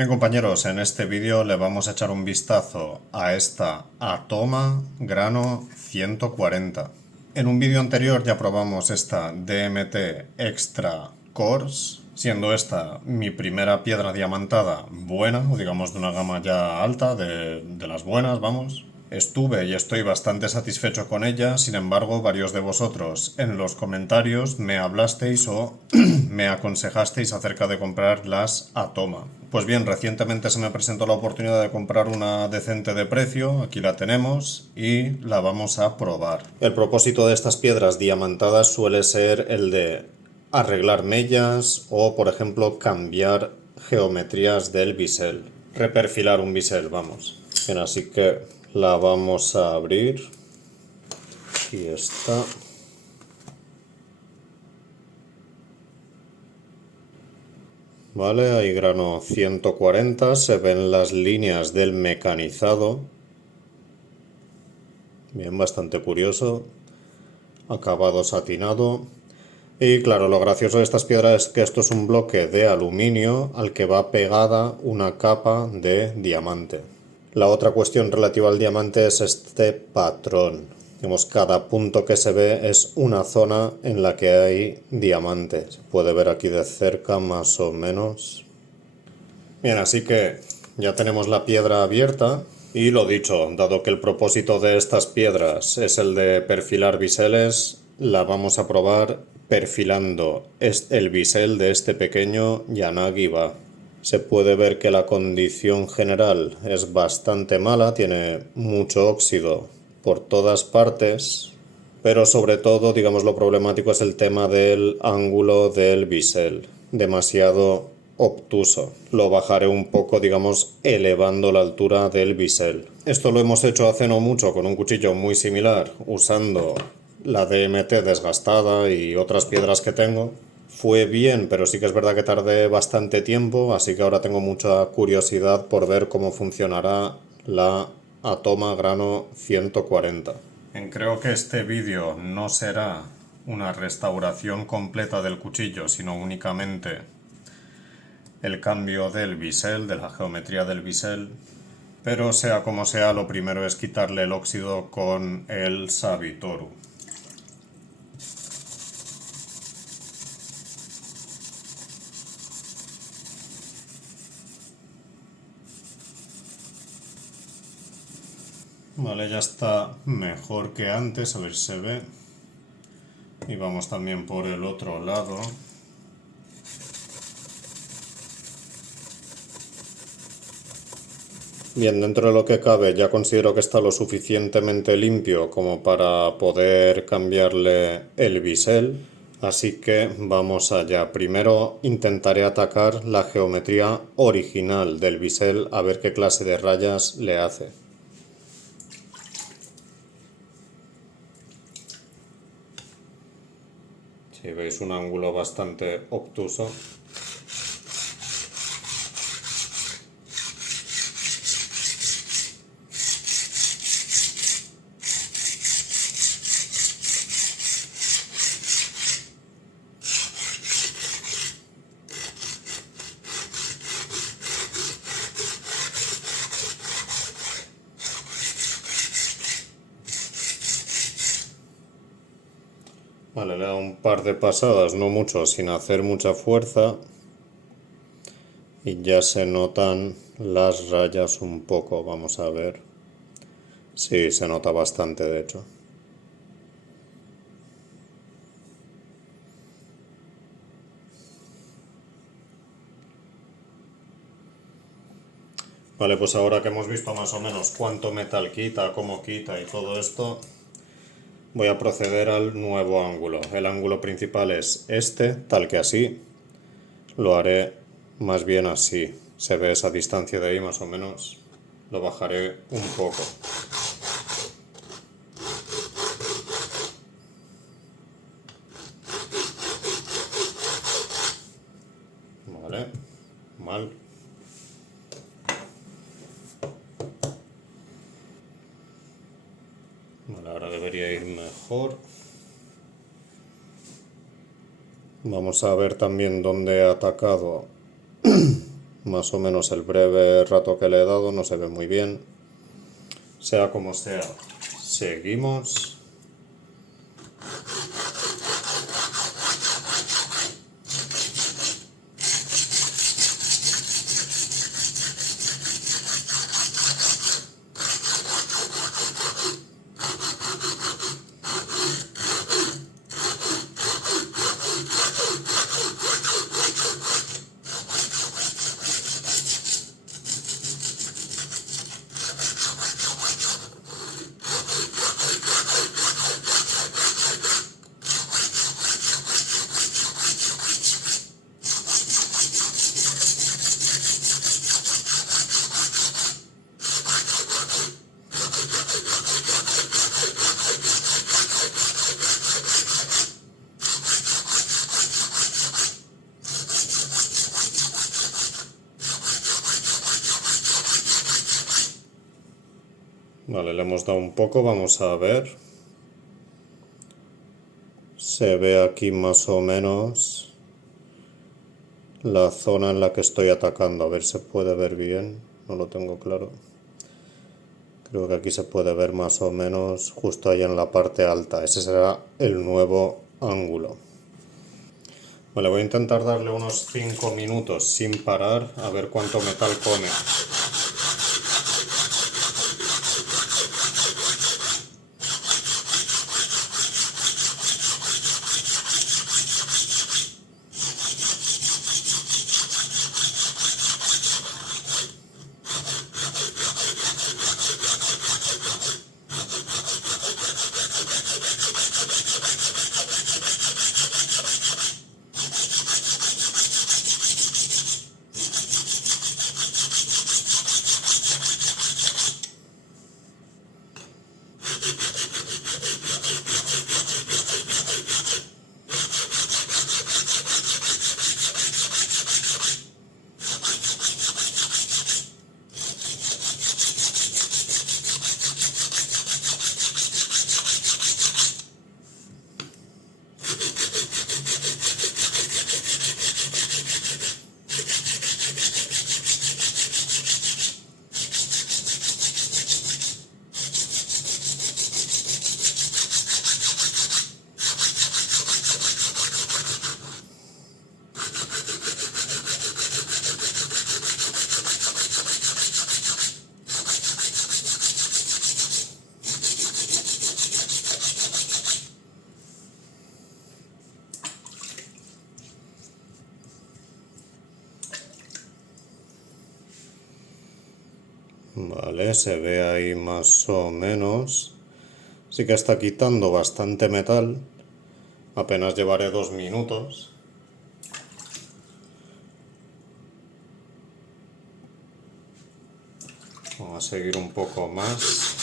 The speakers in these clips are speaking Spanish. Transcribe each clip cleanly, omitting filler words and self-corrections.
Bien compañeros, en este vídeo le vamos a echar un vistazo a esta Atoma Grano 140. En un vídeo anterior ya probamos esta DMT Extra Coarse, siendo esta mi primera piedra diamantada buena, o digamos de una gama ya alta, de las buenas, vamos. Estuve y estoy bastante satisfecho con ella, sin embargo, varios de vosotros en los comentarios me hablasteis o me aconsejasteis acerca de comprar las Atoma. Pues bien, recientemente se me presentó la oportunidad de comprar una decente de precio, aquí la tenemos y la vamos a probar. El propósito de estas piedras diamantadas suele ser el de arreglar mellas o, por ejemplo, cambiar geometrías del bisel. Reperfilar un bisel, vamos. Bien, así que la vamos a abrir. Aquí está. Vale, hay grano 140, se ven las líneas del mecanizado. Bien, bastante curioso. Acabado satinado. Y claro, lo gracioso de estas piedras es que esto es un bloque de aluminio al que va pegada una capa de diamante. La otra cuestión relativa al diamante es este patrón. Digamos, cada punto que se ve es una zona en la que hay diamante. Se puede ver aquí de cerca más o menos. Bien, así que ya tenemos la piedra abierta. Y lo dicho, dado que el propósito de estas piedras es el de perfilar biseles, la vamos a probar perfilando el bisel de este pequeño Yanagi-ba. Se puede ver que la condición general es bastante mala, tiene mucho óxido por todas partes, pero sobre todo, digamos, lo problemático es el tema del ángulo del bisel, demasiado obtuso. Lo bajaré un poco, digamos, elevando la altura del bisel. Esto lo hemos hecho hace no mucho con un cuchillo muy similar, usando la DMT desgastada y otras piedras que tengo. Fue bien, pero sí que es verdad que tardé bastante tiempo, así que ahora tengo mucha curiosidad por ver cómo funcionará la Atoma Grano 140. Creo que este vídeo no será una restauración completa del cuchillo, sino únicamente el cambio del bisel, de la geometría del bisel. Pero sea como sea, lo primero es quitarle el óxido con el Sabitoru. Vale, ya está mejor que antes, a ver si se ve. Y vamos también por el otro lado. Bien, dentro de lo que cabe ya considero que está lo suficientemente limpio como para poder cambiarle el bisel. Así que vamos allá. Primero intentaré atacar la geometría original del bisel a ver qué clase de rayas le hace. Si veis un ángulo bastante obtuso. Vale, le he dado un par de pasadas, no mucho, sin hacer mucha fuerza. Y ya se notan las rayas un poco, vamos a ver. Sí, se nota bastante, de hecho. Vale, pues ahora que hemos visto más o menos cuánto metal quita, cómo quita y todo esto, voy a proceder al nuevo ángulo. El ángulo principal es este, tal que así. Lo haré más bien así. Se ve esa distancia de ahí más o menos. Lo bajaré un poco. Vale, mal. Vale, ahora debería ir mejor. Vamos a ver también dónde he atacado más o menos el breve rato que le he dado no se ve muy bien. Sea como sea, seguimos. Vale, le hemos dado un poco, vamos a ver. Se ve aquí más o menos la zona en la que estoy atacando. A ver si se puede ver bien, no lo tengo claro. Creo que aquí se puede ver más o menos justo ahí en la parte alta. Ese será el nuevo ángulo. Vale, voy a intentar darle unos 5 minutos sin parar a ver cuánto metal come. Vale, se ve ahí más o menos. Sí que está quitando bastante metal. Apenas llevaré 2 minutos. Vamos a seguir un poco más.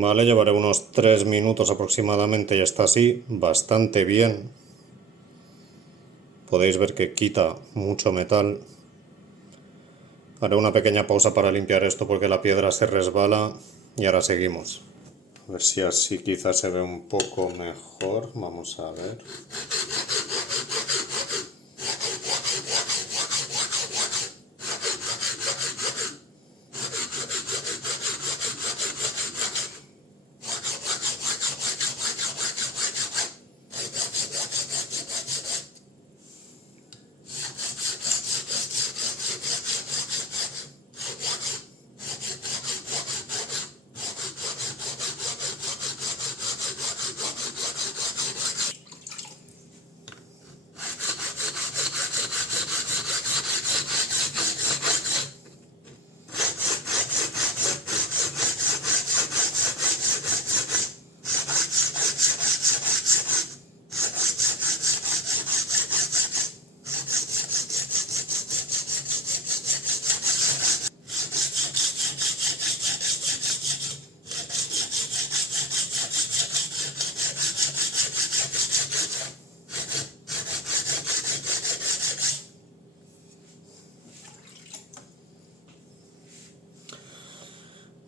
Vale, llevaré unos 3 minutos aproximadamente y está así, bastante bien. Podéis ver que quita mucho metal. Haré una pequeña pausa para limpiar esto porque la piedra se resbala y ahora seguimos. A ver si así quizás se ve un poco mejor. Vamos a ver.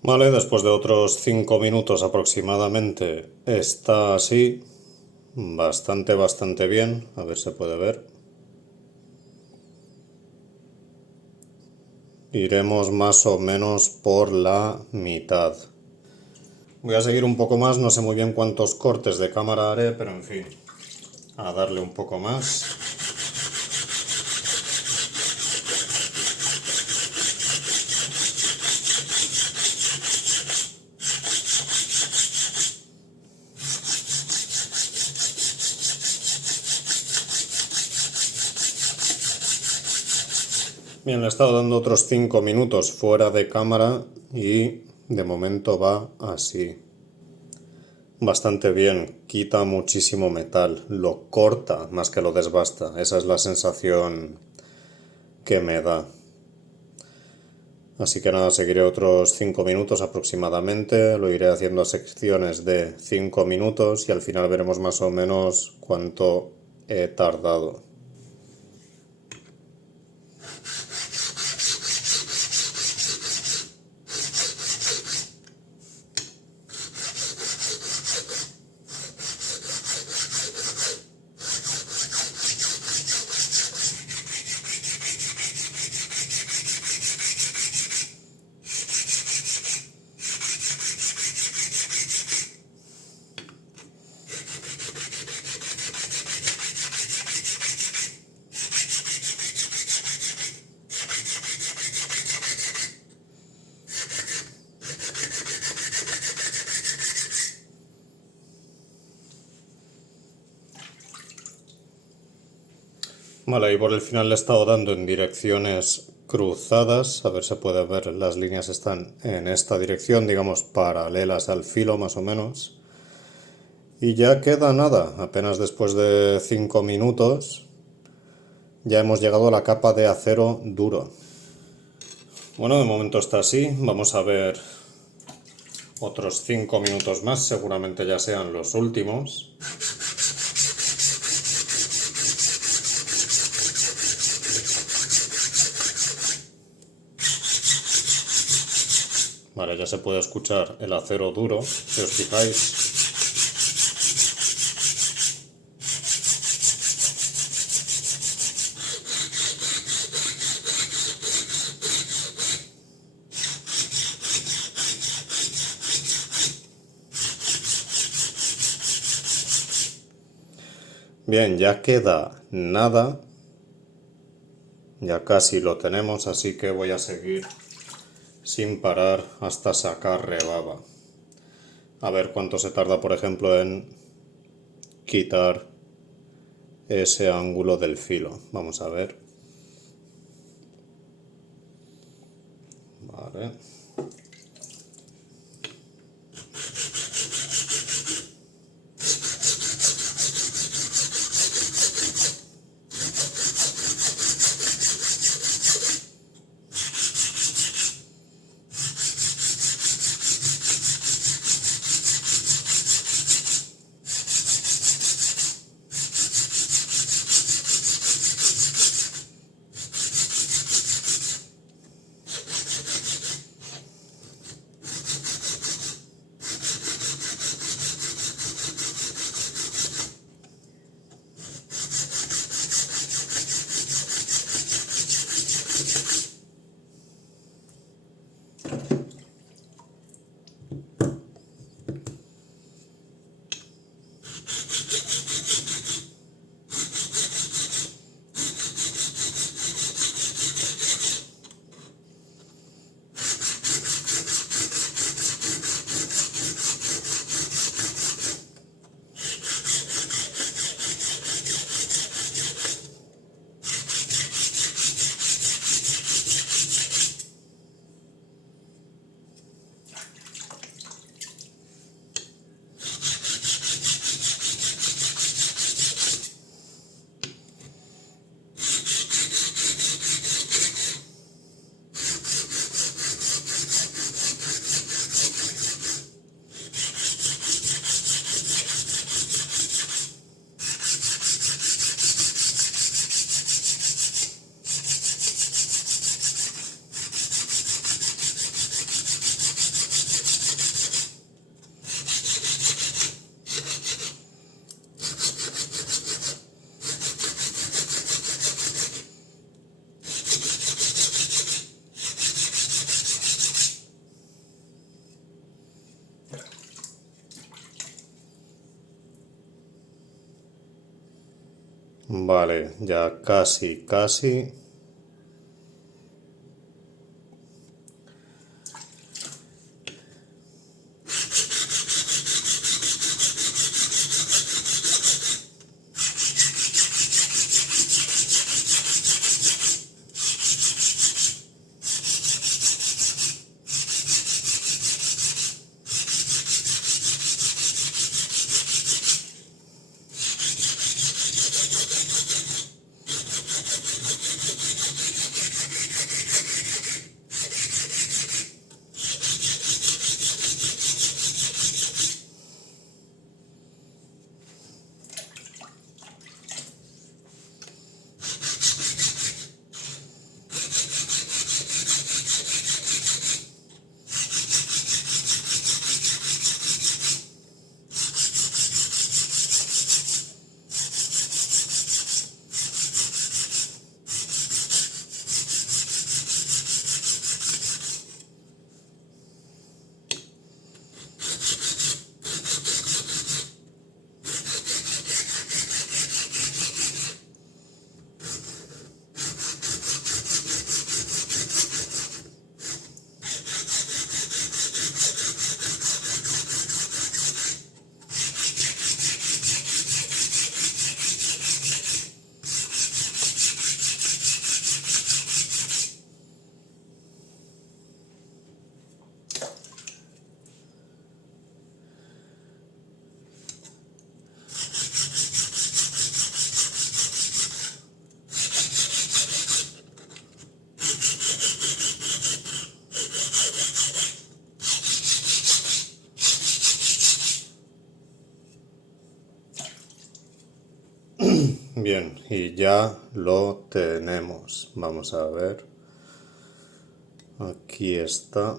Vale, después de otros 5 minutos aproximadamente está así, bastante bien, a ver si se puede ver. Iremos más o menos por la mitad. Voy a seguir un poco más, no sé muy bien cuántos cortes de cámara haré, pero en fin, a darle un poco más. Bien, le he estado dando otros 5 minutos fuera de cámara y de momento va así. Bastante bien, quita muchísimo metal, lo corta más que lo desbasta, esa es la sensación que me da. Así que nada, seguiré otros 5 minutos aproximadamente, lo iré haciendo a secciones de 5 minutos y al final veremos más o menos cuánto he tardado. Vale, y por el final le he estado dando en direcciones cruzadas, a ver si se puede ver, las líneas están en esta dirección, digamos paralelas al filo más o menos. Y ya queda nada, apenas después de 5 minutos ya hemos llegado a la capa de acero duro. Bueno, de momento está así, vamos a ver otros 5 minutos más, seguramente ya sean los últimos. Vale, ya se puede escuchar el acero duro, si os fijáis. Bien, ya queda nada. Ya casi lo tenemos, así que voy a seguir sin parar hasta sacar rebaba. A ver cuánto se tarda, por ejemplo, en quitar ese ángulo del filo. Vamos a ver. Vale. Vale, ya casi, casi. Bien, y ya lo tenemos. Vamos a ver. Aquí está.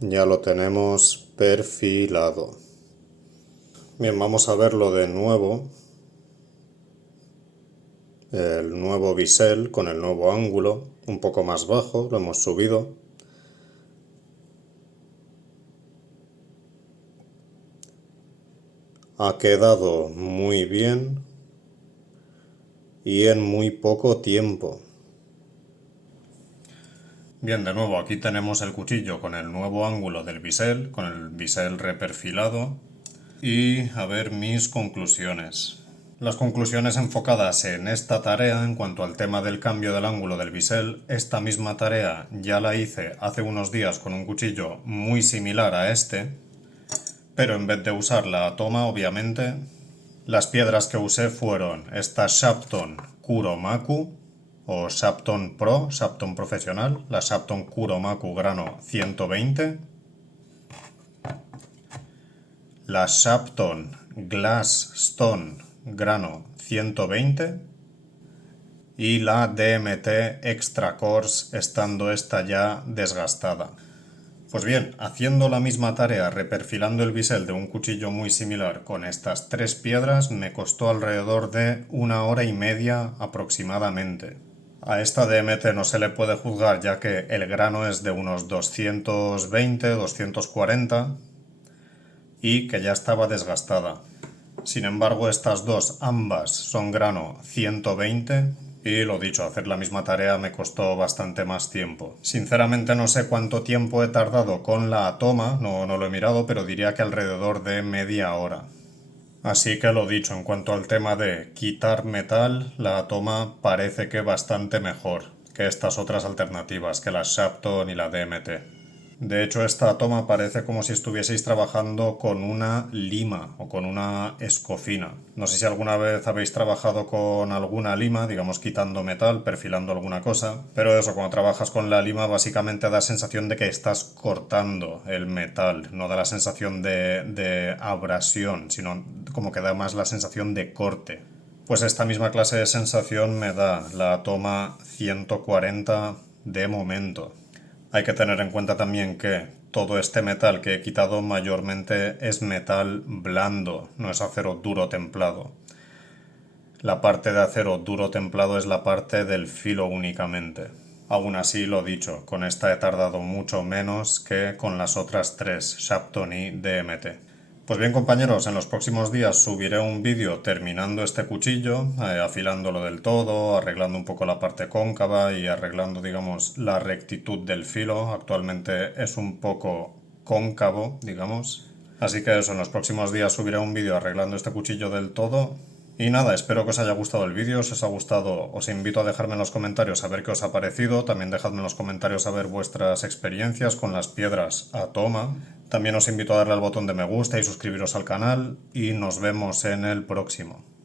Ya lo tenemos perfilado. Bien, vamos a verlo de nuevo. El nuevo bisel con el nuevo ángulo, un poco más bajo, lo hemos subido. Ha quedado muy bien y en muy poco tiempo. Bien, de nuevo aquí tenemos el cuchillo con el nuevo ángulo del bisel, con el bisel reperfilado. Y a ver mis conclusiones. Las conclusiones enfocadas en esta tarea en cuanto al tema del cambio del ángulo del bisel, esta misma tarea ya la hice hace unos días con un cuchillo muy similar a este, pero en vez de usar la toma, obviamente, las piedras que usé fueron esta Shapton Kuromaku o Shapton Pro, Shapton Profesional, la Shapton Kuromaku grano 120, la Shapton Glass Stone grano 120 y la DMT Extra Coarse estando esta ya desgastada. Pues bien, haciendo la misma tarea reperfilando el bisel de un cuchillo muy similar con estas tres piedras me costó alrededor de 1 hora y media aproximadamente. A esta DMT no se le puede juzgar ya que el grano es de unos 220-240 y que ya estaba desgastada. Sin embargo, estas dos ambas son grano 120 y lo dicho, hacer la misma tarea me costó bastante más tiempo. Sinceramente no sé cuánto tiempo he tardado con la toma, no lo he mirado, pero diría que alrededor de media hora. Así que lo dicho, en cuanto al tema de quitar metal, la toma parece que bastante mejor que estas otras alternativas, que la Shapton y la DMT. De hecho, esta toma parece como si estuvieseis trabajando con una lima o con una escofina. No sé si alguna vez habéis trabajado con alguna lima, digamos quitando metal, perfilando alguna cosa, pero eso, cuando trabajas con la lima básicamente da sensación de que estás cortando el metal, no da la sensación de abrasión, sino como que da más la sensación de corte. Pues esta misma clase de sensación me da la toma 140 de momento. Hay que tener en cuenta también que todo este metal que he quitado mayormente es metal blando, no es acero duro templado. La parte de acero duro templado es la parte del filo únicamente. Aún así, lo dicho, con esta he tardado mucho menos que con las otras tres Shapton y DMT. Pues bien, compañeros, en los próximos días subiré un vídeo terminando este cuchillo, afilándolo del todo, arreglando un poco la parte cóncava y arreglando, digamos, la rectitud del filo. Actualmente es un poco cóncavo, digamos. Así que eso, en los próximos días subiré un vídeo arreglando este cuchillo del todo. Y nada, espero que os haya gustado el vídeo. Si os ha gustado, os invito a dejarme en los comentarios a ver qué os ha parecido. También dejadme en los comentarios a ver vuestras experiencias con las piedras a toma. También os invito a darle al botón de me gusta y suscribiros al canal. Y nos vemos en el próximo.